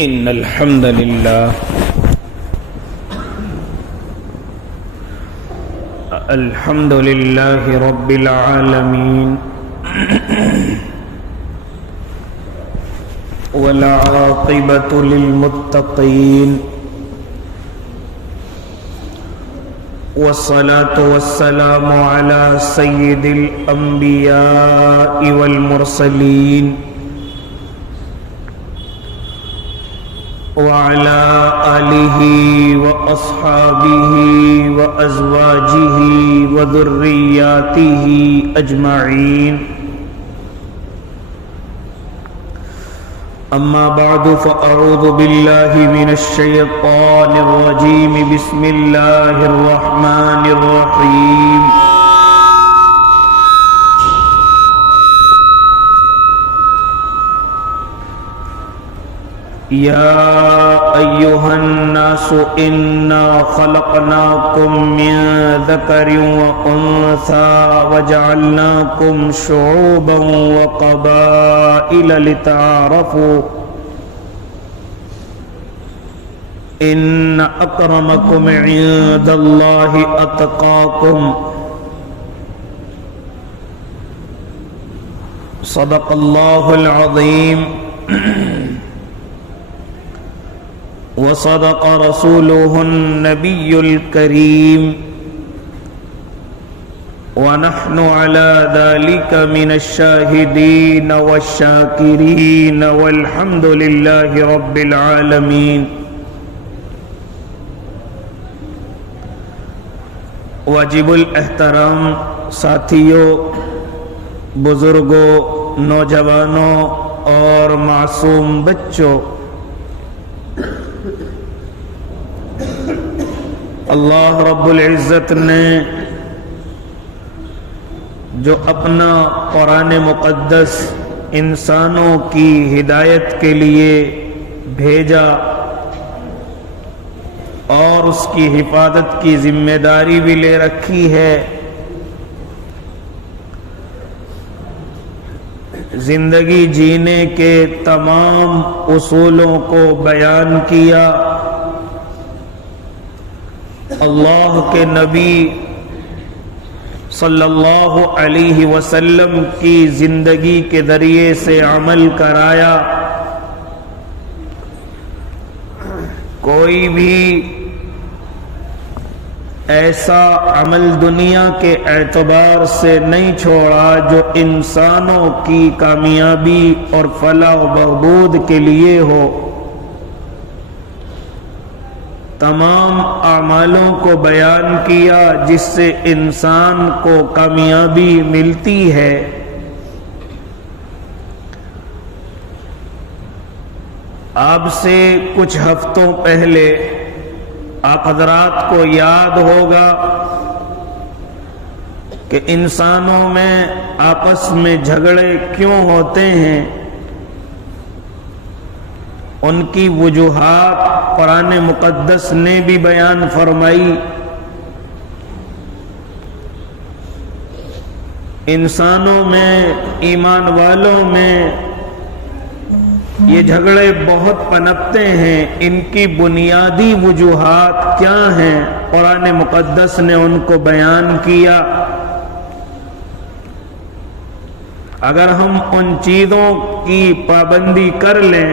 إن الحمد لله رب العالمين والعاقبة للمتقين والصلاة والسلام على سيد الأنبياء والمرسلين وعلى آله وأصحابه وأزواجه وذرياته أجمعين أما بعد فأعوذ بالله من الشيطان الرجيم بسم الله الرحمن الرحيم يا أيها الناس إنا خلقناكم من ذكر وأنثى وجعلناكم شعوبا وقبائل لتعارفوا إن أكرمكم عند الله أتقاكم صدق الله العظيم وصدق رسوله النبي الكريم ونحن على ذلك من الشاهدين والشاكرين والحمد لله رب العالمين واجب الاحترام ساتھیوں، بزرگوں، نوجوانوں اور معصوم بچوں، اللہ رب العزت نے جو اپنا قرآن مقدس انسانوں کی ہدایت کے لیے بھیجا اور اس کی حفاظت کی ذمہ داری بھی لے رکھی ہے، زندگی جینے کے تمام اصولوں کو بیان کیا، اللہ کے نبی صلی اللہ علیہ وسلم کی زندگی کے ذریعے سے عمل کرایا۔ کوئی بھی ایسا عمل دنیا کے اعتبار سے نہیں چھوڑا جو انسانوں کی کامیابی اور فلاح و بہبود کے لیے ہو۔ تمام اعمالوں کو بیان کیا جس سے انسان کو کامیابی ملتی ہے۔ آپ سے کچھ ہفتوں پہلے آپ حضرات کو یاد ہوگا کہ انسانوں میں آپس میں جھگڑے کیوں ہوتے ہیں، ان کی وجوہات قرآن مقدس نے بھی بیان فرمائی۔ انسانوں میں، ایمان والوں میں یہ جھگڑے بہت پنپتے ہیں، ان کی بنیادی وجوہات کیا ہیں، قرآن مقدس نے ان کو بیان کیا۔ اگر ہم ان چیزوں کی پابندی کر لیں،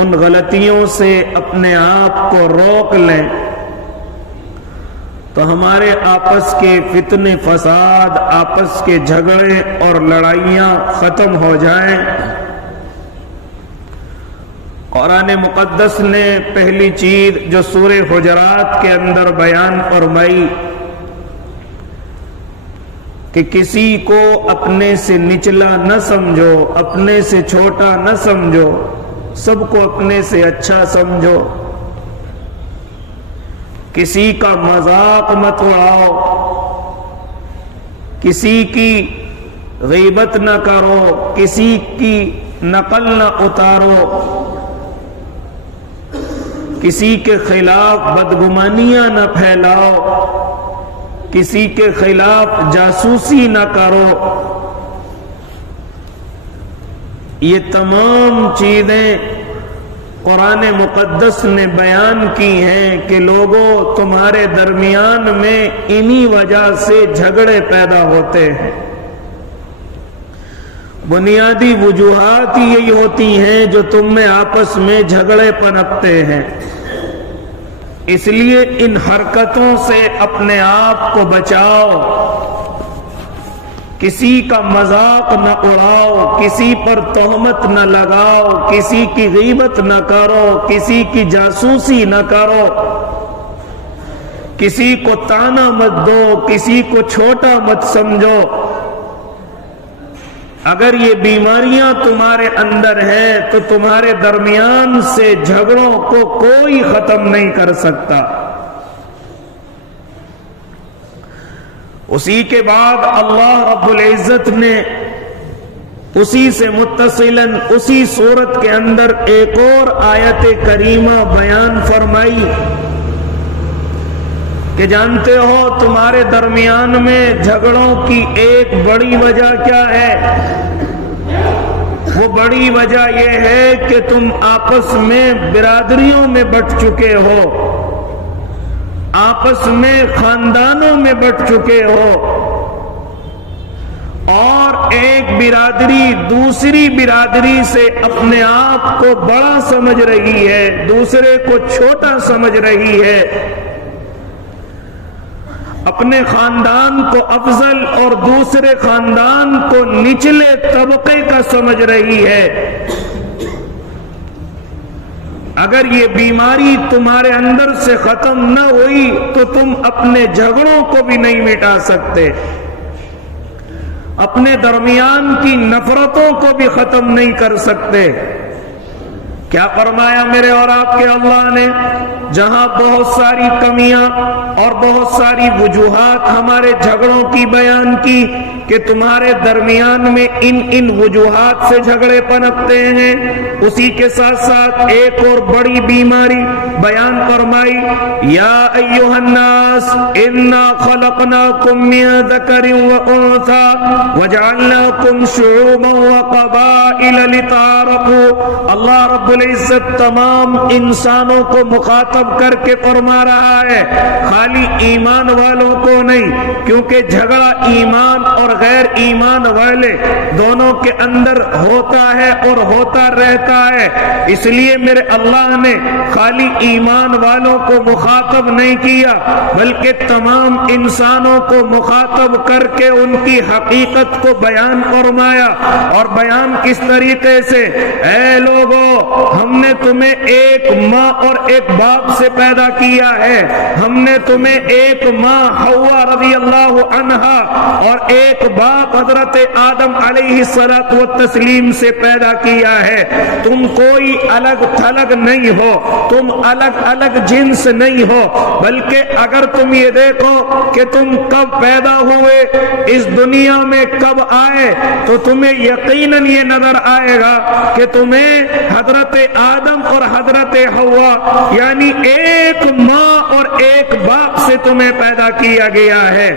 ان غلطیوں سے اپنے آپ کو روک لیں، تو ہمارے آپس کے فتنے فساد، آپس کے جھگڑے اور لڑائیاں ختم ہو جائیں۔ قرآن مقدس نے پہلی چیز جو سورہ حجرات کے اندر بیان فرمائی کہ کسی کو اپنے سے نچلا نہ سمجھو، اپنے سے چھوٹا نہ سمجھو، سب کو اپنے سے اچھا سمجھو، کسی کا مذاق مت اڑاؤ، کسی کی غیبت نہ کرو، کسی کی نقل نہ اتارو، کسی کے خلاف بدگمانیاں نہ پھیلاؤ، کسی کے خلاف جاسوسی نہ کرو۔ یہ تمام چیزیں قرآن مقدس نے بیان کی ہیں کہ لوگوں تمہارے درمیان میں انہی وجہ سے جھگڑے پیدا ہوتے ہیں۔ بنیادی وجوہات یہی ہوتی ہیں جو تم میں آپس میں جھگڑے پنپتے ہیں، اس لیے ان حرکتوں سے اپنے آپ کو بچاؤ، کسی کا مذاق نہ اڑاؤ، کسی پر تہمت نہ لگاؤ، کسی کی غیبت نہ کرو، کسی کی جاسوسی نہ کرو، کسی کو تانا مت دو، کسی کو چھوٹا مت سمجھو۔ اگر یہ بیماریاں تمہارے اندر ہیں تو تمہارے درمیان سے جھگڑوں کو کوئی ختم نہیں کر سکتا۔ اسی کے بعد اللہ رب العزت نے اسی سے متصلاً اسی سورت کے اندر ایک اور آیت کریمہ بیان فرمائی کہ جانتے ہو تمہارے درمیان میں جھگڑوں کی ایک بڑی وجہ کیا ہے؟ وہ بڑی وجہ یہ ہے کہ تم آپس میں برادریوں میں بٹ چکے ہو، آپس میں خاندانوں میں بٹ چکے ہو، اور ایک برادری دوسری برادری سے اپنے آپ کو بڑا سمجھ رہی ہے، دوسرے کو چھوٹا سمجھ رہی ہے، اپنے خاندان کو افضل اور دوسرے خاندان کو نچلے طبقے کا سمجھ رہی ہے۔ اگر یہ بیماری تمہارے اندر سے ختم نہ ہوئی تو تم اپنے جھگڑوں کو بھی نہیں مٹا سکتے، اپنے درمیان کی نفرتوں کو بھی ختم نہیں کر سکتے۔ کیا فرمایا میرے اور آپ کے اللہ نے؟ جہاں بہت ساری کمیاں اور بہت ساری وجوہات ہمارے جھگڑوں کی بیان کی کہ تمہارے درمیان میں ان وجوہات سے جھگڑے پنپتے ہیں، اسی کے ساتھ ساتھ ایک اور بڑی بیماری بیان فرمائی، یا ایھا الناس انا خلقناکم من ذکر وانثی وجعلناکم شعوبا وقبائل لتعارفوا۔ اللہ رب العزت تمام انسانوں کو مخاطب کر کے فرما رہا ہے، خالی ایمان والوں کو نہیں، کیونکہ جھگڑا ایمان اور غیر ایمان والے دونوں کے اندر ہوتا ہے اور ہوتا رہتا ہے۔ اس لیے میرے اللہ نے خالی ایمان والوں کو مخاطب نہیں کیا بلکہ تمام انسانوں کو مخاطب کر کے ان کی حقیقت کو بیان فرمایا، اور بیان کس طریقے سے؟ اے لوگوں، ہم نے تمہیں ایک ماں اور ایک باپ سے پیدا کیا ہے، ہم نے تمہیں ایک ماں حوا رضی اللہ عنہا اور ایک باپ حضرت آدم علیہ الصلوۃ والتسلیم سے پیدا کیا ہے۔ تم کوئی الگ تھلگ نہیں ہو، تم الگ الگ جنس نہیں ہو، بلکہ اگر تم یہ دیکھو کہ تم کب پیدا ہوئے، اس دنیا میں کب آئے، تو تمہیں یقیناً یہ نظر آئے گا کہ تمہیں حضرت آدم اور حضرت حوا یعنی ایک ماں اور ایک باپ سے تمہیں پیدا کیا گیا ہے۔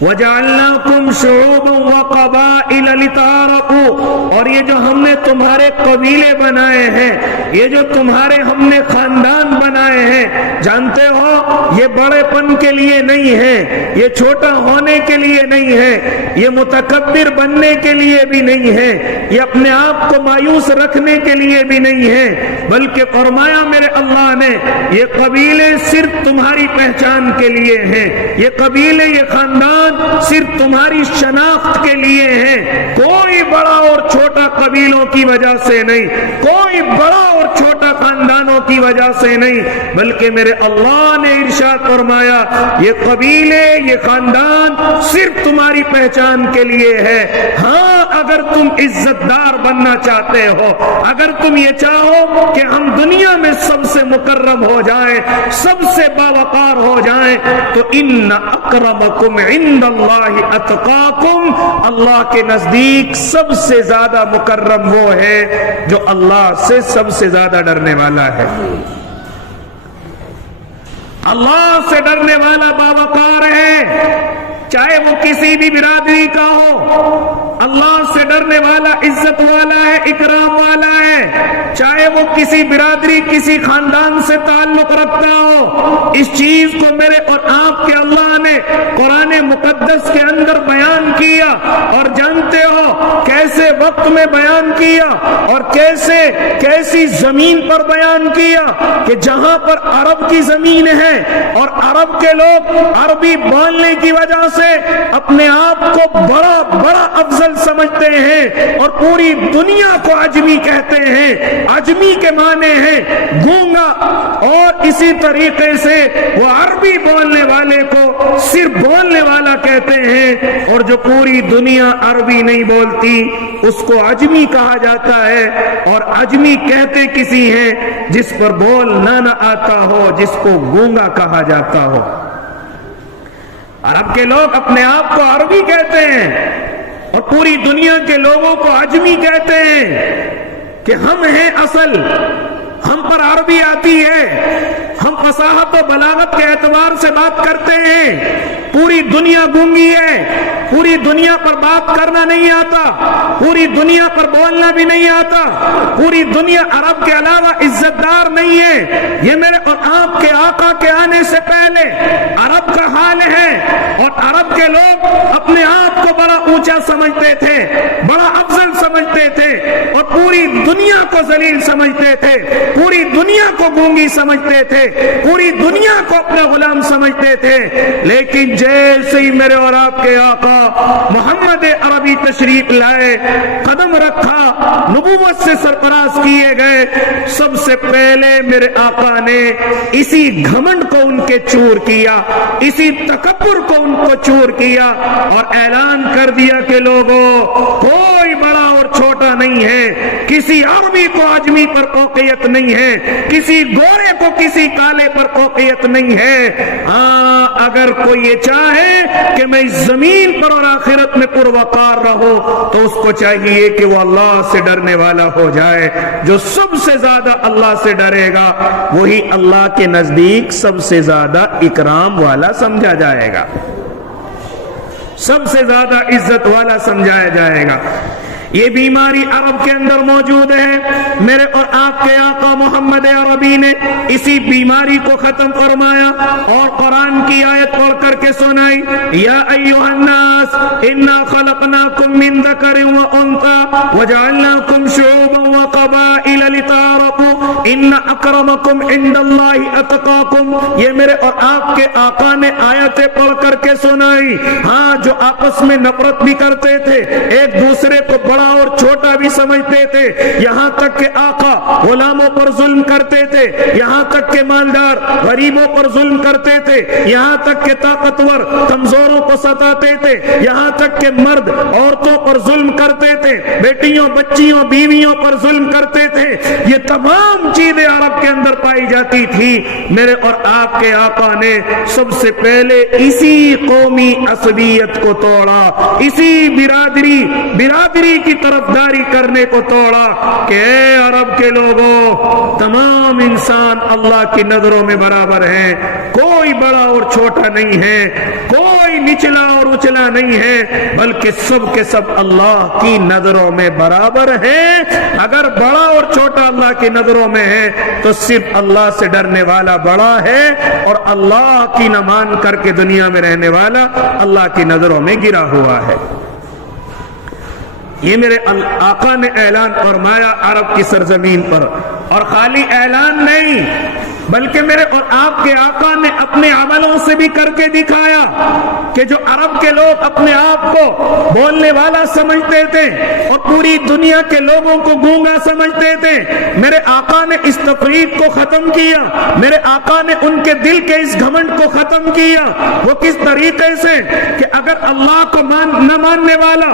وَجَعَلْنَاكُمْ شُعُوبًا وَقَبَائِلَ لِتَعَارَفُوا، اور یہ جو ہم نے تمہارے قبیلے بنائے ہیں، یہ جو تمہارے ہم نے خاندان بنائے ہیں، جانتے ہو یہ بڑے پن کے لیے نہیں ہے، یہ چھوٹا ہونے کے لیے نہیں ہے، یہ متکبر بننے کے لیے بھی نہیں ہے، یہ اپنے آپ کو مایوس رکھنے کے لیے بھی نہیں ہے، بلکہ فرمایا میرے اللہ نے یہ قبیلے صرف تمہاری پہچان کے لیے ہیں، یہ قبیلے یہ خاندان صرف تمہاری شناخت کے لیے ہیں، کوئی بڑا اور چھوٹا قبیلوں کی وجہ سے نہیں، کوئی بڑا اور چھوٹا خاندانوں کی وجہ سے نہیں، بلکہ میرے اللہ نے ارشاد فرمایا یہ قبیلے یہ خاندان صرف تمہاری پہچان کے لیے ہے۔ ہاں اگر تم عزت دار بننا چاہتے ہو، اگر تم یہ چاہو کہ ہم دنیا میں سب سے مکرم ہو جائیں، سب سے باوقار ہو جائیں، تو ان اکرمکم عند اللہ اتقاکم، اللہ کے نزدیک سب سے زیادہ مکرم وہ ہے جو اللہ سے سب سے زیادہ ڈرنے والا ہے۔ اللہ سے ڈرنے والا باوقار ہے، چاہے وہ کسی بھی برادری کا ہو۔ اللہ سے ڈرنے والا عزت والا ہے، اکرام والا ہے، چاہے وہ کسی برادری کسی خاندان سے تعلق رکھتا ہو، اس چیز کو میرے اور آپ کے اللہ نے قرآن مقدس کے اندر بیان کیا، اور جانتے ہو کیسے وقت میں بیان کیا اور کیسی زمین پر بیان کیا کہ جہاں پر عرب کی زمین ہے اور عرب کے لوگ عربی بولنے کی وجہ سے اپنے آپ کو بڑا بڑا افضل سمجھتے ہیں اور پوری دنیا کو عجمی کہتے ہیں۔ عجمی کے معنی ہیں گونگا، اور اسی طریقے سے وہ عربی بولنے والے کو صرف بولنے والا کہتے ہیں، اور جو پوری دنیا عربی نہیں بولتی اس کو عجمی کہا جاتا ہے۔ اور عجمی کہتے کسی ہیں جس پر بولنا نہ آتا ہو، جس کو گونگا کہا جاتا ہو۔ عرب کے لوگ اپنے آپ کو عربی کہتے ہیں اور پوری دنیا کے لوگوں کو عجمی کہتے ہیں کہ ہم ہیں اصل، ہم پر عربی آتی ہے، ہم فصاحت و بلاغت کے اعتبار سے بات کرتے ہیں۔ پوری دنیا گونگی ہے، پوری دنیا پر بات کرنا نہیں آتا، پوری دنیا پر بولنا بھی نہیں آتا، پوری دنیا عرب کے علاوہ عزت دار نہیں ہے۔ یہ میرے اور آپ کے آقا کے آنے سے پہلے عرب کا حال ہے، اور عرب کے لوگ اپنے آپ کو بڑا اونچا سمجھتے تھے، بڑا افضل سمجھتے تھے، اور پوری دنیا کو ذلیل سمجھتے تھے، پوری دنیا کو گونگی سمجھتے تھے، پوری دنیا کو اپنا غلام سمجھتے تھے۔ لیکن جیسے ہی میرے اور آپ کے آقا محمد عربی تشریف لائے، قدم رکھا، نبوت سے سرفراز کیے گئے، سب سے پہلے میرے آقا نے اسی گھمنڈ کو ان کے چور کیا، اسی تکبر کو ان کو چور کیا، اور اعلان کر دیا کہ لوگوں کوئی بڑا اور چھوٹا نہیں ہے، کسی عربی کو عجمی پر فوقیت نہیں ہے، کسی گورے کو کسی کالے پر فوقیت نہیں ہے۔ ہاں اگر کوئی یہ چاہے کہ میں اس زمین پر اور آخرت میں پروقار رہو تو اس کو چاہیے کہ وہ اللہ سے ڈرنے والا ہو جائے۔ جو سب سے زیادہ اللہ سے ڈرے گا وہی اللہ کے نزدیک سب سے زیادہ اکرام والا سمجھا جائے گا، سب سے زیادہ عزت والا سمجھایا جائے گا۔ یہ بیماری عرب کے اندر موجود ہے، میرے اور آپ کے آقا محمد عربی نے اسی بیماری کو ختم فرمایا اور قرآن کی آیت پڑھ کر کے سنائی، یا ایھا الناس انا خلقناکم من ذکر و انثی وجعلناکم شعوبا وقبائل لتعارفوا ان اکرمکم عند اللہ اتقاکم۔ یہ میرے اور آپ کے آقا نے آیتیں پڑھ کر کے سنائی۔ ہاں جو آپس میں نفرت بھی کرتے تھے، ایک دوسرے کو بڑا اور چھوٹا بھی سمجھتے تھے، یہاں تک کہ آقا غلاموں پر ظلم کرتے تھے، یہاں تک کہ مالدار غریبوں پر ظلم کرتے تھے، یہاں تک کہ طاقتور کمزوروں کو ستاتے تھے، یہاں تک کہ مرد عورتوں پر ظلم کرتے تھے، بیٹیوں بچیوں بیویوں پر ظلم کرتے تھے۔ یہ تمام چیزیں عرب کے اندر پائی جاتی تھی۔ میرے اور آپ کے آقا نے سب سے پہلے اسی قومی عصبیت کو توڑا، اسی برادری کی طرفداری کرنے کو توڑا کہ اے عرب کے لوگوں، تمام انسان اللہ کی نظروں میں برابر ہیں، کوئی بڑا اور چھوٹا نہیں ہے، کوئی نچلا اور اچلا نہیں ہے، بلکہ سب کے سب اللہ کی نظروں میں برابر ہیں۔ اگر بڑا اور چھوٹا اللہ کی نظروں میں ہے تو صرف اللہ سے ڈرنے والا بڑا ہے، اور اللہ کی نہ مان کر کے دنیا میں رہنے والا اللہ کی نظروں میں گرا ہوا ہے۔ یہ میرے آقا نے اعلان فرمایا عرب کی سرزمین پر، اور خالی اعلان نہیں بلکہ میرے اور آپ کے آقا نے اپنے عملوں سے بھی کر کے دکھایا کہ جو عرب کے لوگ اپنے آپ کو بولنے والا سمجھتے تھے اور پوری دنیا کے لوگوں کو گونگا سمجھتے تھے، میرے آقا نے اس تفریق کو ختم کیا، میرے آقا نے ان کے دل کے اس گھمنڈ کو ختم کیا۔ وہ کس طریقے سے کہ اگر اللہ کو نہ ماننے والا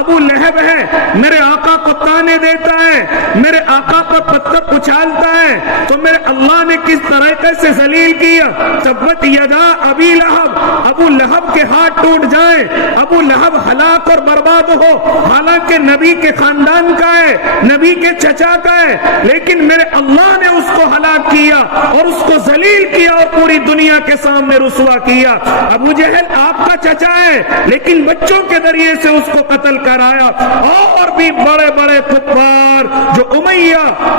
ابو لہب ہے، میرے آقا کو تانے دیتا ہے، میرے آقا پر پتھر اچھالتا ہے، تو میرے اللہ نے کس طریقے سے ذلیل کیا۔ تبت یدا ابی لہب، ابو لہب کے ہاتھ ٹوٹ جائیں، ابو لہب ہلاک اور برباد ہو، حالانکہ نبی کے خاندان کا ہے، نبی کے چچا کا ہے، لیکن میرے اللہ نے اس کو ہلاک کیا اور اس کو ذلیل کیا اور پوری دنیا کے سامنے رسوا کیا۔ ابو جہل آپ کا چچا ہے لیکن بچوں کے ذریعے سے اس کو قتل کرایا، اور بھی بڑے بڑے کفار عمر، جو امیہ،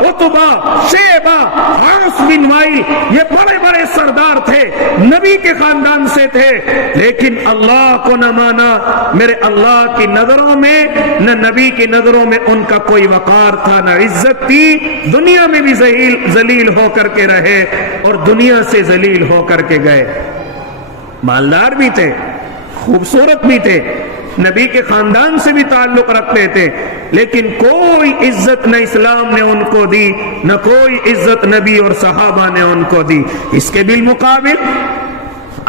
عتبہ، شیبہ، عاص بن وائل، یہ بڑے بڑے سردار تھے، نبی کے خاندان سے تھے، لیکن اللہ کو نہ مانا۔ میرے اللہ کی نظروں میں نہ نبی کی نظروں میں ان کا کوئی وقار تھا، نہ عزت تھی، دنیا میں بھی ذلیل ہو کر کے رہے اور دنیا سے ذلیل ہو کر کے گئے۔ مالدار بھی تھے، خوبصورت بھی تھے، نبی کے خاندان سے بھی تعلق رکھتے تھے، لیکن کوئی عزت نہ اسلام نے ان کو دی، نہ کوئی عزت نبی اور صحابہ نے ان کو دی۔ اس کے بالمقابل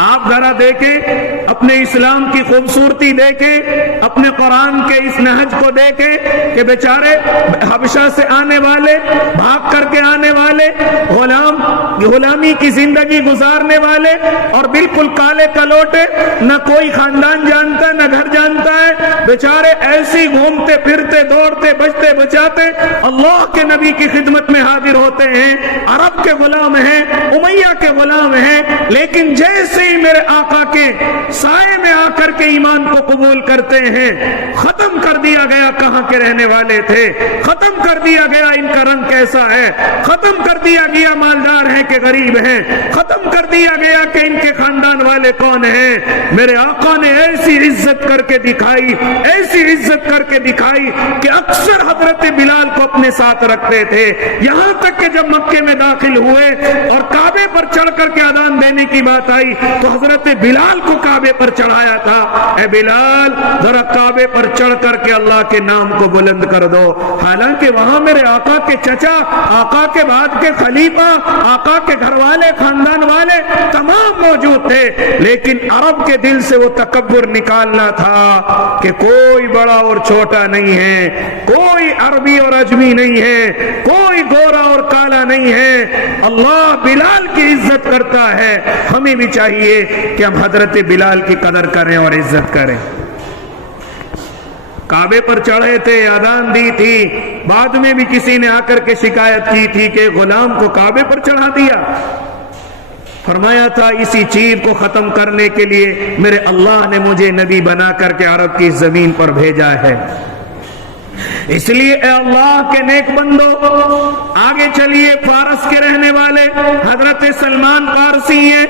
آپ ذرا دیکھیں، اپنے اسلام کی خوبصورتی دیکھیں، اپنے قرآن کے اس نہج کو دیکھیں کہ بیچارے حبشہ سے آنے والے، بھاگ کر کے آنے والے، غلامی کی زندگی گزارنے والے اور بالکل کالے کلوٹے، نہ کوئی خاندان جانتا ہے، نہ گھر جانتا ہے، بیچارے ایسی گھومتے پھرتے دوڑتے بچتے بچاتے اللہ کے نبی کی خدمت میں حاضر ہوتے ہیں، عرب کے غلام ہیں، امیہ کے غلام ہیں، لیکن جیسے ہی میرے آقا کے سائے میں آ کر کے ایمان کو قبول کرتے ہیں، ختم کر دیا گیا کہاں کے رہنے والے تھے، ختم کر دیا گیا ان کا رنگ کیسا ہے، ختم کر دیا گیا مالدار ہیں کہ غریب ہیں، ختم کر دیا گیا کہ ان کے خاندان والے کون ہیں۔ میرے آقا نے ایسی عزت کر کے دکھائی، ایسی عزت کر کے دکھائی کہ اکثر حضرت بلال کو اپنے ساتھ رکھتے تھے، یہاں تک کہ جب مکے میں داخل ہوئے اور کعبے پر چڑھ کر کے اذان دینے کی بات آئی تو حضرت بلال کو کعبے پر چڑھایا تھا، اے بلال ذرا کعبے پر چڑھ کر کے اللہ کے نام کو بلند کر دو۔ حالانکہ وہاں میرے آقا کے چچا، آقا کے بعد کے خلیفہ، آقا کے گھر والے، خاندان والے تمام موجود تھے، لیکن عرب کے دل سے وہ تکبر نکالنا تھا کہ کوئی بڑا اور چھوٹا نہیں ہے، کوئی عربی اور اجمی نہیں ہے، کوئی گورا اور کالا نہیں ہے، اللہ بلال کی عزت کرتا ہے۔ ہمیں بھی چاہیے کہ ہم حضرت بلال کی قدر کریں اور عزت کریں۔ کعبے پر چڑھے تھے، اذان دی تھی، بعد میں بھی کسی نے آ کر کے شکایت کی تھی کہ غلام کو کعبے پر چڑھا دیا۔ فرمایا تھا اسی چیز کو ختم کرنے کے لیے میرے اللہ نے مجھے نبی بنا کر کے عرب کی زمین پر بھیجا ہے۔ اس لیے اے اللہ کے نیک بندو، آگے چلیے، فارس کے رہنے والے حضرت سلمان فارسی ہیں،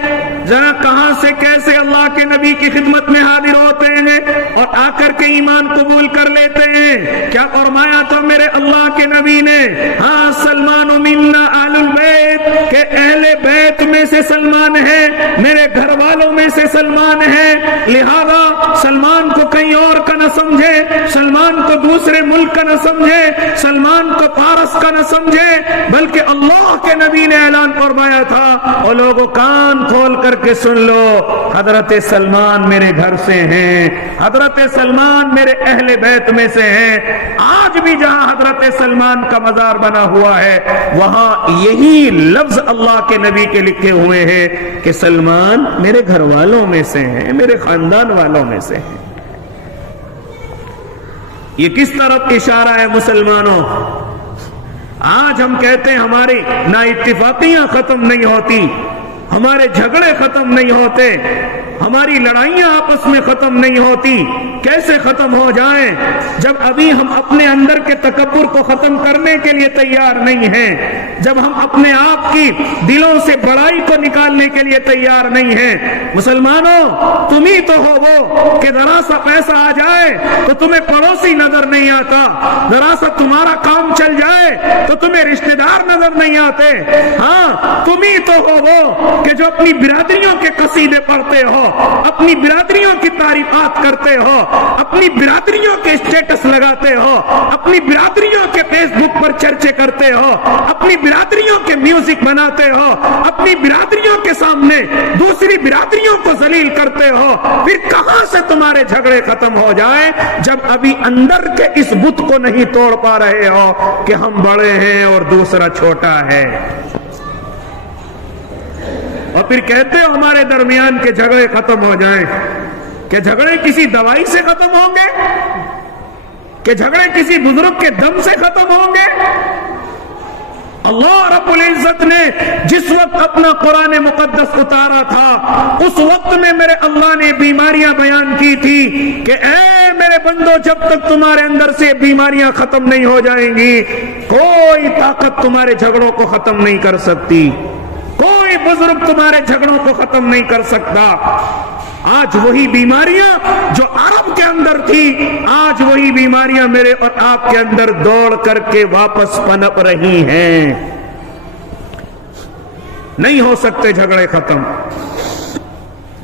ذرا کہاں سے کیسے اللہ کے نبی کی خدمت میں حاضر ہوتے ہیں اور آ کر کے ایمان قبول کر لیتے ہیں۔ کیا فرمایا تو میرے اللہ کے نبی نے، ہاں سلمان منا آل البیت، کہ اہل بیت میں سے سلمان ہے، میرے گھر والوں میں سے سلمان ہے، لہذا سلمان کو کہیں اور کا نہ سمجھے، سلمان کو دوسرے ملک کا نہ سمجھے، سلمان کو فارس کا نہ سمجھے، بلکہ اللہ کے نبی نے اعلان فرمایا تھا، اور لوگوں کان کھول کر کے سن لو، حضرت سلمان میرے گھر سے ہیں، حضرت سلمان میرے اہل بیت میں سے ہیں۔ آج بھی جہاں حضرت سلمان کا مزار بنا ہوا ہے وہاں یہی لفظ اللہ کے نبی کے لکھے ہوئے ہیں کہ سلمان میرے گھر والوں میں سے ہیں، میرے خاندان والوں میں سے ہیں۔ یہ کس طرف اشارہ ہے مسلمانوں؟ آج ہم کہتے ہیں ہماری نا اتفاقیاں ختم نہیں ہوتی، ہمارے جھگڑے ختم نہیں ہوتے، ہماری لڑائیاں آپس میں ختم نہیں ہوتی۔ کیسے ختم ہو جائیں جب ابھی ہم اپنے اندر کے تکبر کو ختم کرنے کے لیے تیار نہیں ہیں، جب ہم اپنے آپ کی دلوں سے بڑائی کو نکالنے کے لیے تیار نہیں ہیں۔ مسلمانوں، تم ہی تو ہو وہ کہ ذرا سا پیسہ آ جائے تو تمہیں پڑوسی نظر نہیں آتا، ذرا سا تمہارا کام چل جائے تو تمہیں رشتہ دار نظر نہیں آتے۔ ہاں، تم ہی تو ہو وہ کہ جو اپنی برادریوں کے قصیدے پڑھتے ہو، اپنی برادریوں کی تعریفات کرتے ہو، اپنی برادریوں کے اسٹیٹس لگاتے ہو، اپنی برادریوں کے فیس بک پر چرچے کرتے ہو، اپنی برادریوں کے میوزک بناتے ہو، اپنی برادریوں کے سامنے دوسری برادریوں کو ذلیل کرتے ہو۔ پھر کہاں سے تمہارے جھگڑے ختم ہو جائیں جب ابھی اندر کے اس بت کو نہیں توڑ پا رہے ہو کہ ہم بڑے ہیں اور دوسرا چھوٹا ہے، اور پھر کہتے ہو ہمارے درمیان کے جھگڑے ختم ہو جائیں۔ کہ جھگڑے کسی دوائی سے ختم ہوں گے؟ کہ جھگڑے کسی بزرگ کے دم سے ختم ہوں گے؟ اللہ رب العزت نے جس وقت اپنا قرآن مقدس اتارا تھا اس وقت میں میرے اللہ نے بیماریاں بیان کی تھی کہ اے میرے بندو جب تک تمہارے اندر سے بیماریاں ختم نہیں ہو جائیں گی کوئی طاقت تمہارے جھگڑوں کو ختم نہیں کر سکتی، کوئی بزرگ تمہارے جھگڑوں کو ختم نہیں کر سکتا۔ آج وہی بیماریاں جو عرب کے اندر تھی، آج وہی بیماریاں میرے اور آپ کے اندر دوڑ کر کے واپس پنپ رہی ہیں۔ نہیں ہو سکتے جھگڑے ختم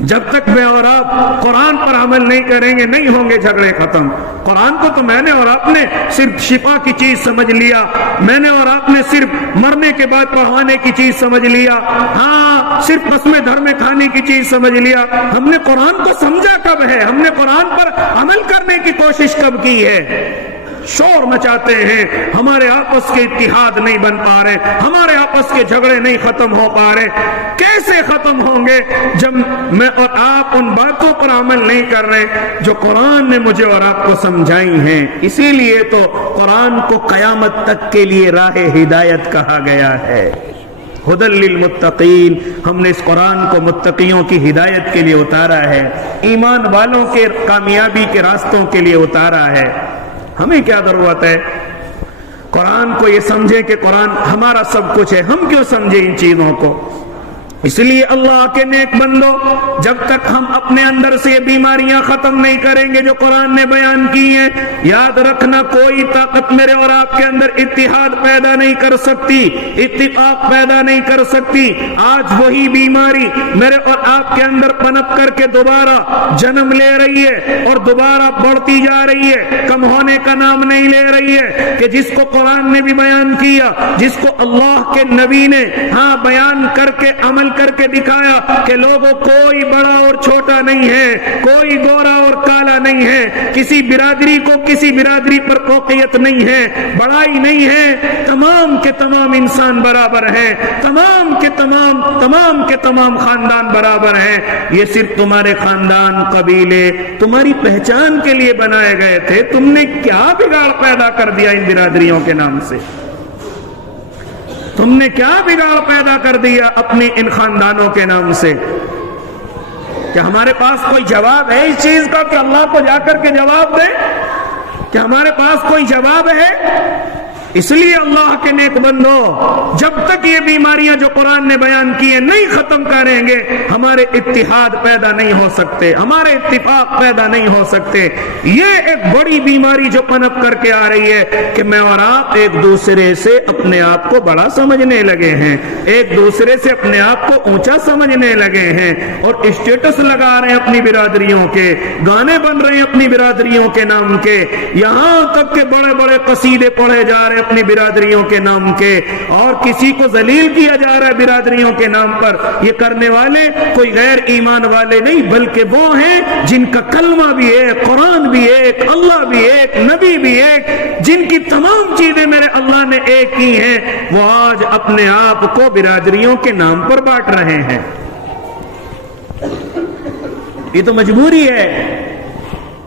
جب تک میں اور آپ قرآن پر عمل نہیں کریں گے، نہیں ہوں گے جھگڑے ختم۔ قرآن کو تو میں نے اور آپ نے صرف شفا کی چیز سمجھ لیا، میں نے اور آپ نے صرف مرنے کے بعد پڑھانے کی چیز سمجھ لیا، ہاں صرف قسم دھر میں کھانے کی چیز سمجھ لیا۔ ہم نے قرآن کو سمجھا کب ہے؟ ہم نے قرآن پر عمل کرنے کی کوشش کب کی ہے؟ شور مچاتے ہیں، ہمارے آپس کے اتحاد نہیں بن پا رہے، ہمارے آپس کے جھگڑے نہیں ختم ہو پا رہے۔ کیسے ختم ہوں گے جب میں اور آپ ان باتوں پر عمل نہیں کر رہے جو قرآن نے مجھے اور آپ کو سمجھائی ہیں؟ اسی لیے تو قرآن کو قیامت تک کے لیے راہ ہدایت کہا گیا ہے۔ ہدی للمتقین، ہم نے اس قرآن کو متقیوں کی ہدایت کے لیے اتارا ہے، ایمان والوں کے کامیابی کے راستوں کے لیے اتارا ہے۔ ہمیں کیا ضرورت ہے قرآن کو یہ سمجھے کہ قرآن ہمارا سب کچھ ہے؟ ہم کیوں سمجھے ان چیزوں کو؟ اس لیے اللہ کے نیک بندو، جب تک ہم اپنے اندر سے یہ بیماریاں ختم نہیں کریں گے جو قرآن نے بیان کی ہیں، یاد رکھنا کوئی طاقت میرے اور آپ کے اندر اتحاد پیدا نہیں کر سکتی، اتفاق پیدا نہیں کر سکتی۔ آج وہی بیماری میرے اور آپ کے اندر پنپ کر کے دوبارہ جنم لے رہی ہے اور دوبارہ بڑھتی جا رہی ہے، کم ہونے کا نام نہیں لے رہی ہے، کہ جس کو قرآن نے بھی بیان کیا، جس کو اللہ کے نبی نے بیان کر کے عمل کر کے دکھایا کہ لوگوں کوئی بڑا اور چھوٹا نہیں ہے، کوئی گورا اور کالا نہیں ہے، کسی برادری کو کسی برادری پر فوقیت نہیں ہے، بڑائی نہیں ہے، تمام کے تمام انسان برابر ہیں، تمام کے تمام خاندان برابر ہیں۔ یہ صرف تمہارے خاندان، قبیلے تمہاری پہچان کے لیے بنائے گئے تھے، تم نے کیا بگاڑ پیدا کر دیا ان برادریوں کے نام سے؟ تم نے کیا بگاڑ پیدا کر دیا اپنے ان خاندانوں کے نام سے؟ کیا ہمارے پاس کوئی جواب ہے اس چیز کا کہ اللہ کو جا کر کے جواب دے؟ کیا ہمارے پاس کوئی جواب ہے؟ اس لیے اللہ کے نیک بندو، جب تک یہ بیماریاں جو قرآن نے بیان کی ہیں نہیں ختم کریں گے، ہمارے اتحاد پیدا نہیں ہو سکتے، ہمارے اتفاق پیدا نہیں ہو سکتے۔ یہ ایک بڑی بیماری جو پنپ کر کے آ رہی ہے کہ میں اور آپ ایک دوسرے سے اپنے آپ کو بڑا سمجھنے لگے ہیں، ایک دوسرے سے اپنے آپ کو اونچا سمجھنے لگے ہیں، اور اسٹیٹس لگا رہے ہیں اپنی برادریوں کے، گانے بن رہے ہیں اپنی برادریوں کے نام کے، یہاں تک کہ بڑے بڑے قصیدے پڑھے جا رہے ہیں اپنی برادریوں کے نام کے، اور کسی کو ذلیل کیا جا رہا ہے برادریوں کے نام پر۔ یہ کرنے والے کوئی غیر ایمان والے نہیں، بلکہ وہ ہیں جن کا کلمہ بھی ایک، قرآن بھی ایک، اللہ بھی ایک، نبی بھی ایک، جن کی تمام چیزیں میرے اللہ نے ایک کی ہیں، وہ آج اپنے آپ کو برادریوں کے نام پر بانٹ رہے ہیں۔ یہ تو مجبوری ہے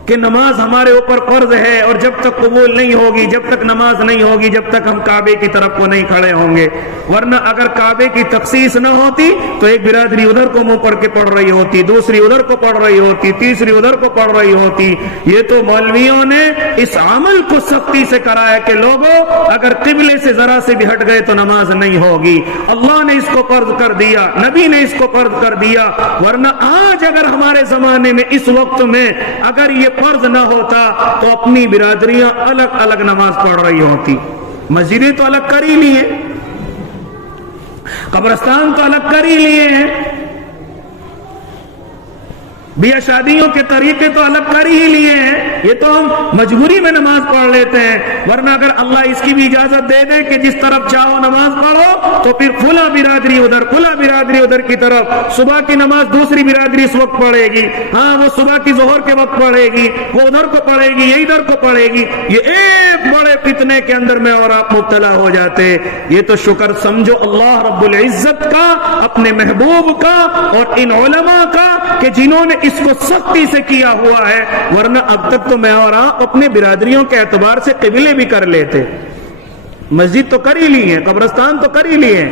کہ نماز ہمارے اوپر فرض ہے، اور جب تک قبول نہیں ہوگی، جب تک نماز نہیں ہوگی، جب تک ہم کعبے کی طرف کو نہیں کھڑے ہوں گے۔ ورنہ اگر کعبے کی تخصیص نہ ہوتی تو ایک برادری ادھر کو منہ پڑھ کے پڑھ رہی ہوتی، دوسری ادھر کو پڑھ رہی ہوتی، تیسری ادھر کو پڑھ رہی ہوتی۔ یہ تو مولویوں نے اس عمل کو سختی سے کرایا کہ لوگوں اگر قبلے سے ذرا سے بھی ہٹ گئے تو نماز نہیں ہوگی۔ اللہ نے اس کو فرض کر دیا، نبی نے اس کو فرض کر دیا۔ ورنہ آج اگر ہمارے زمانے میں اس وقت میں اگر یہ فرض نہ ہوتا تو اپنی برادریاں الگ الگ نماز پڑھ رہی ہوتی، مسجدیں تو الگ کر ہی لی ہیں، قبرستان تو الگ کر ہی لیے ہیں، بیاہ شادیوں کے طریقے تو الگ کر ہی لیے ہیں۔ یہ تو ہم مجبوری میں نماز پڑھ لیتے ہیں، ورنہ اگر اللہ اس کی بھی اجازت دے دے کہ جس طرف چاہو نماز پڑھو تو پھر فلاں برادری ادھر، فلاں برادری ادھر کی طرف، صبح کی نماز دوسری برادری اس وقت پڑھے گی، ہاں وہ صبح کی ظہر کے وقت پڑھے گی، وہ ادھر کو پڑھے گی، یہ ادھر کو پڑھے گی۔ یہ ایک بڑے فتنے کے اندر میں اور آپ مبتلا ہو جاتے۔ یہ تو شکر سمجھو اللہ رب العزت کا، اپنے محبوب کا، اور ان علماء کا کہ جنہوں نے اس کو سختی سے کیا ہوا ہے۔ ورنہ اب تک تو میں اور آپ اپنے برادریوں کے اعتبار سے قبلے بھی کر لیتے، مسجد تو کر ہی لی ہے، قبرستان تو کر ہی لیے ہیں۔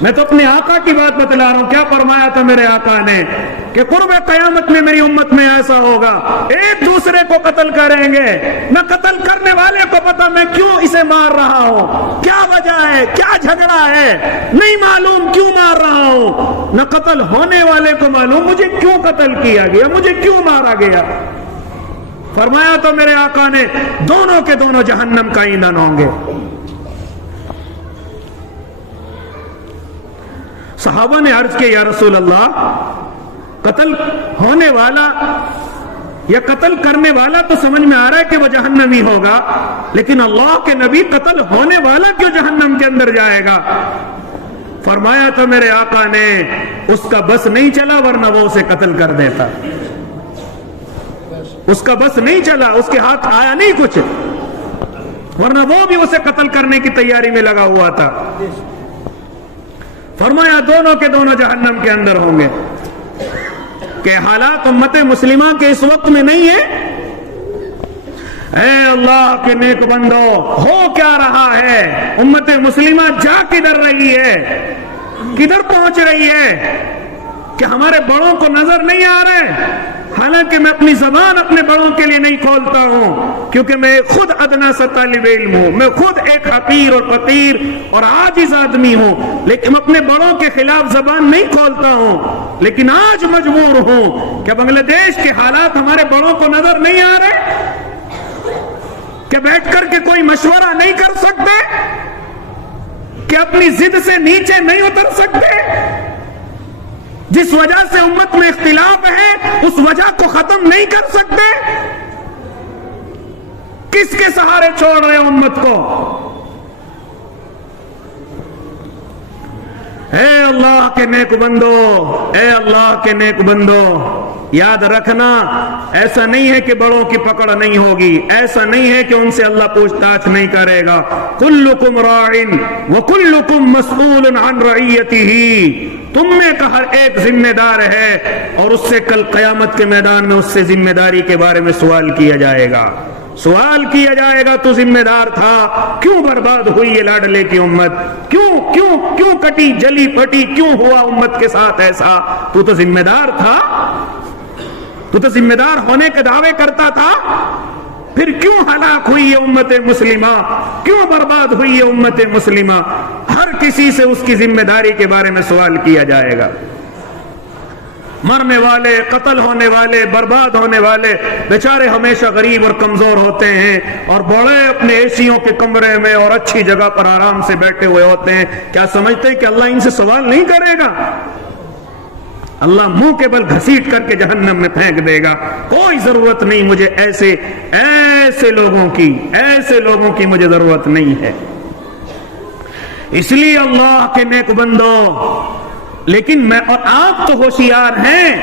میں تو اپنے آقا کی بات بتلا رہا ہوں. کیا فرمایا تھا میرے آقا نے کہ قرب قیامت میں میری امت میں ایسا ہوگا, ایک دوسرے کو قتل کریں گے, نہ قتل کرنے والے کو پتا میں کیوں اسے مار رہا ہوں, کیا وجہ ہے, کیا جھگڑا ہے, نہیں معلوم کیوں مار رہا ہوں, نہ قتل ہونے والے کو معلوم مجھے کیوں قتل کیا گیا, مجھے کیوں مارا گیا. فرمایا تو میرے آقا نے دونوں کے دونوں جہنم کا ایندھن ہوں گے. صحابہ نے عرض کیا یا رسول اللہ, قتل ہونے والا یا قتل کرنے والا تو سمجھ میں آ رہا ہے کہ وہ جہنمی ہوگا, لیکن اللہ کے نبی قتل ہونے والا کیوں جہنم کے اندر جائے گا؟ فرمایا تو میرے آقا نے اس کا بس نہیں چلا ورنہ وہ اسے قتل کر دیتا. اس کا بس نہیں چلا, اس کے ہاتھ آیا نہیں کچھ, ورنہ وہ بھی اسے قتل کرنے کی تیاری میں لگا ہوا تھا. فرمایا دونوں کے دونوں جہنم کے اندر ہوں گے. کہ حالات امت مسلمہ کے اس وقت میں نہیں ہے. اے اللہ کے نیک بندو, ہو کیا رہا ہے؟ امت مسلمہ جا کدھر رہی ہے, کدھر پہنچ رہی ہے کہ ہمارے بڑوں کو نظر نہیں آ رہے. حالانکہ میں اپنی زبان اپنے بڑوں کے لیے نہیں کھولتا ہوں, کیونکہ میں خود ادنا سا طالب علم ہوں, میں خود ایک حقیر اور فقیر اور عاجز آدمی ہوں, لیکن اپنے بڑوں کے خلاف زبان نہیں کھولتا ہوں. لیکن آج مجبور ہوں کہ بنگلہ دیش کے حالات ہمارے بڑوں کو نظر نہیں آ رہے, کہ بیٹھ کر کے کوئی مشورہ نہیں کر سکتے, کہ اپنی ضد سے نیچے نہیں اتر سکتے. جس وجہ سے امت میں اختلاف ہے اس وجہ کو ختم نہیں کر سکتے. کس کے سہارے چھوڑ رہے ہو امت کو؟ اے اللہ کے نیک بندو, اے اللہ کے نیک بندو, یاد رکھنا ایسا نہیں ہے کہ بڑوں کی پکڑ نہیں ہوگی, ایسا نہیں ہے کہ ان سے اللہ پوچھ تاچھ نہیں کرے گا. کلکم راعٍ وکلکم مسئول عن رعیتہ, تم میں کا ہر ایک ذمہ دار ہے اور اس سے کل قیامت کے میدان میں اس سے ذمہ داری کے بارے میں سوال کیا جائے گا. سوال کیا جائے گا تو ذمہ دار تھا, کیوں برباد ہوئی یہ لاڈلے کی امت, کیوں کیوں کیوں کٹی جلی پٹی, کیوں ہوا امت کے ساتھ ایسا؟ تو ذمہ دار تھا, تو ذمہ دار ہونے کے دعوے کرتا تھا. پھر کیوں ہلاک ہوئی یہ امت مسلمہ, کیوں برباد ہوئی یہ امت مسلمہ؟ ہر کسی سے اس کی ذمہ داری کے بارے میں سوال کیا جائے گا. مرنے والے, قتل ہونے والے, برباد ہونے والے بیچارے ہمیشہ غریب اور کمزور ہوتے ہیں, اور بڑے اپنے ایسیوں کے کمرے میں اور اچھی جگہ پر آرام سے بیٹھے ہوئے ہوتے ہیں. کیا سمجھتے ہیں کہ اللہ ان سے سوال نہیں کرے گا؟ اللہ منہ کے بل گھسیٹ کر کے جہنم میں پھینک دے گا. کوئی ضرورت نہیں مجھے ایسے لوگوں کی مجھے ضرورت نہیں ہے. اس لیے اللہ کے نیک بندو, لیکن میں اور آپ تو ہوشیار ہیں,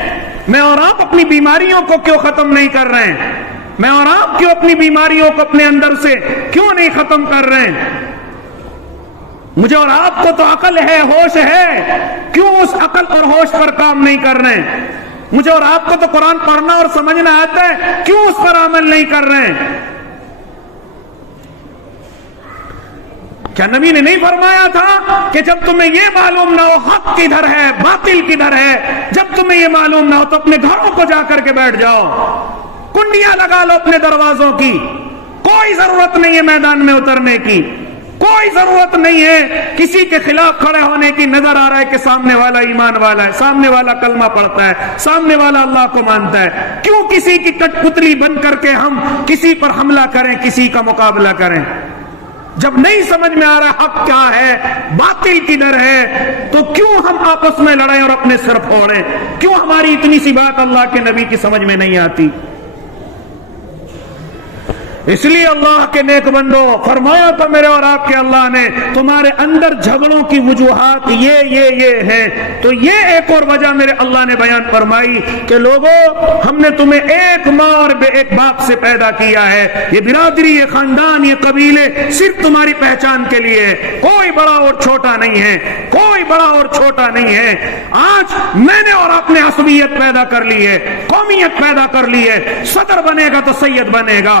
میں اور آپ اپنی بیماریوں کو کیوں ختم نہیں کر رہے ہیں؟ میں اور آپ کیوں اپنی بیماریوں کو اپنے اندر سے کیوں نہیں ختم کر رہے ہیں؟ مجھے اور آپ کو تو عقل ہے, ہوش ہے, کیوں اس عقل اور ہوش پر کام نہیں کر رہے ہیں؟ مجھے اور آپ کو تو قرآن پڑھنا اور سمجھنا آتا ہے, کیوں اس پر عمل نہیں کر رہے ہیں؟ کیا نبی نے نہیں فرمایا تھا کہ جب تمہیں یہ معلوم نہ ہو حق کدھر ہے باطل کدھر ہے, جب تمہیں یہ معلوم نہ ہو تو اپنے گھروں کو جا کر کے بیٹھ جاؤ, کنڈیاں لگا لو اپنے دروازوں کی, کوئی ضرورت نہیں ہے میدان میں اترنے کی, کوئی ضرورت نہیں ہے کسی کے خلاف کھڑے ہونے کی. نظر آ رہا ہے کہ سامنے والا ایمان والا ہے, سامنے والا کلمہ پڑھتا ہے, سامنے والا اللہ کو مانتا ہے, کیوں کسی کی کٹ پتلی بن کر کے ہم کسی پر حملہ کریں, کسی کا مقابلہ کریں؟ جب نہیں سمجھ میں آ رہا حق کیا ہے باطل کدھر ہے, تو کیوں ہم آپس میں لڑیں اور اپنے سر پھوڑیں؟ کیوں ہماری اتنی سی بات اللہ کے نبی کی سمجھ میں نہیں آتی؟ اس لیے اللہ کے نیک بندو, فرمایا تو میرے اور آپ کے اللہ نے تمہارے اندر جھگڑوں کی وجوہات یہ ہیں. تو یہ ایک اور وجہ میرے اللہ نے بیان فرمائی کہ لوگوں, ہم نے تمہیں ایک ماں اور ایک باپ سے پیدا کیا ہے. یہ برادری, یہ خاندان, یہ قبیلے صرف تمہاری پہچان کے لیے, کوئی بڑا اور چھوٹا نہیں ہے, کوئی بڑا اور چھوٹا نہیں ہے. آج میں نے اور آپ نے عصبیت پیدا کر لی ہے, قومیت پیدا کر لی ہے. صدر بنے گا تو سید بنے گا,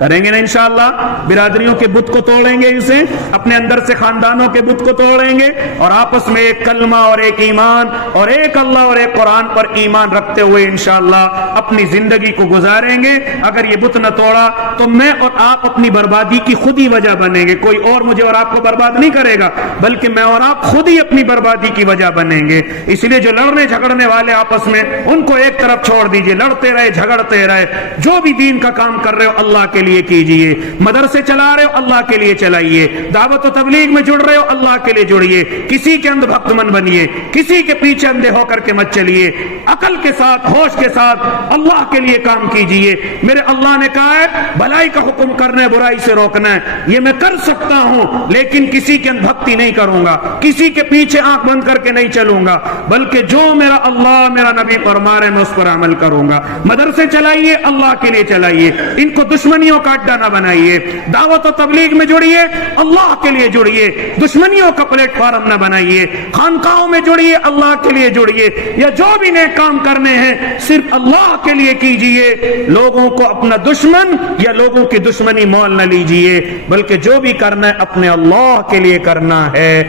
کریں گے نا انشاءاللہ؟ برادریوں کے بت کو توڑیں گے، اسے اپنے اندر سے خاندانوں کے بت کو توڑیں گے، اور آپس میں ایک کلمہ اور ایک ایمان اور ایک اللہ اور ایک قرآن پر ایمان رکھتے ہوئے انشاءاللہ اپنی زندگی کو گزاریں گے۔ اگر یہ بت نہ توڑا تو میں اور آپ اپنی بربادی کی خود ہی وجہ بنیں گے، کوئی اور مجھے اور آپ کو برباد نہیں کرے گا، بلکہ میں اور آپ خود ہی اپنی بربادی کی وجہ بنیں گے۔ اس لیے جو لڑنے جھگڑنے والے آپس میں، ان کو ایک طرف چھوڑ دیجئے، لڑتے رہے جھگڑتے رہے، جو بھی دین کا کام کر رہے ہو اللہ کے لیے کیجئے، مدرسے چلا رہے ہو اللہ کے لیے چلائیے، دعوت و تبلیغ میں جڑ رہے ہو اللہ کے لیے جڑیے، کسی کے اندھ بھکت من بنیے، کسی کے پیچھے اندھے ہو کر کے مت چلیے، عقل کے ساتھ ہوش کے ساتھ اللہ کے لیے کام کیجئے۔ میرے اللہ نے کہا ہے بھلائی کا حکم کرنا ہے، برائی سے روکنا ہے، یہ میں کر سکتا ہوں، لیکن کسی کے اندھ بھکتی نہیں کروں گا، کسی کے پیچھے آنکھ بند کر کے نہیں چلوں گا، بلکہ جو میرا اللہ میرا نبی فرما رہے میں اس پر عمل کروں گا۔ مدرسے چلائیے اللہ کے لیے چلائیے، ان کو دشمنیوں کا اڈا نہ بنائیے، دعوت و تبلیغ میں جڑیے اللہ کے لیے جڑیے، دشمنیوں کا پلیٹ فارم نہ بنائیے، خانقاہوں میں جڑیے اللہ کے لیے جڑیے، یا جو بھی نیک کام کرنے ہیں صرف اللہ کے لیے کیجئے، لوگوں کو اپنا دشمن یا لوگوں کی دشمنی مول نہ لیجئے، بلکہ جو بھی کرنا ہے اپنے اللہ کے لیے کرنا ہے۔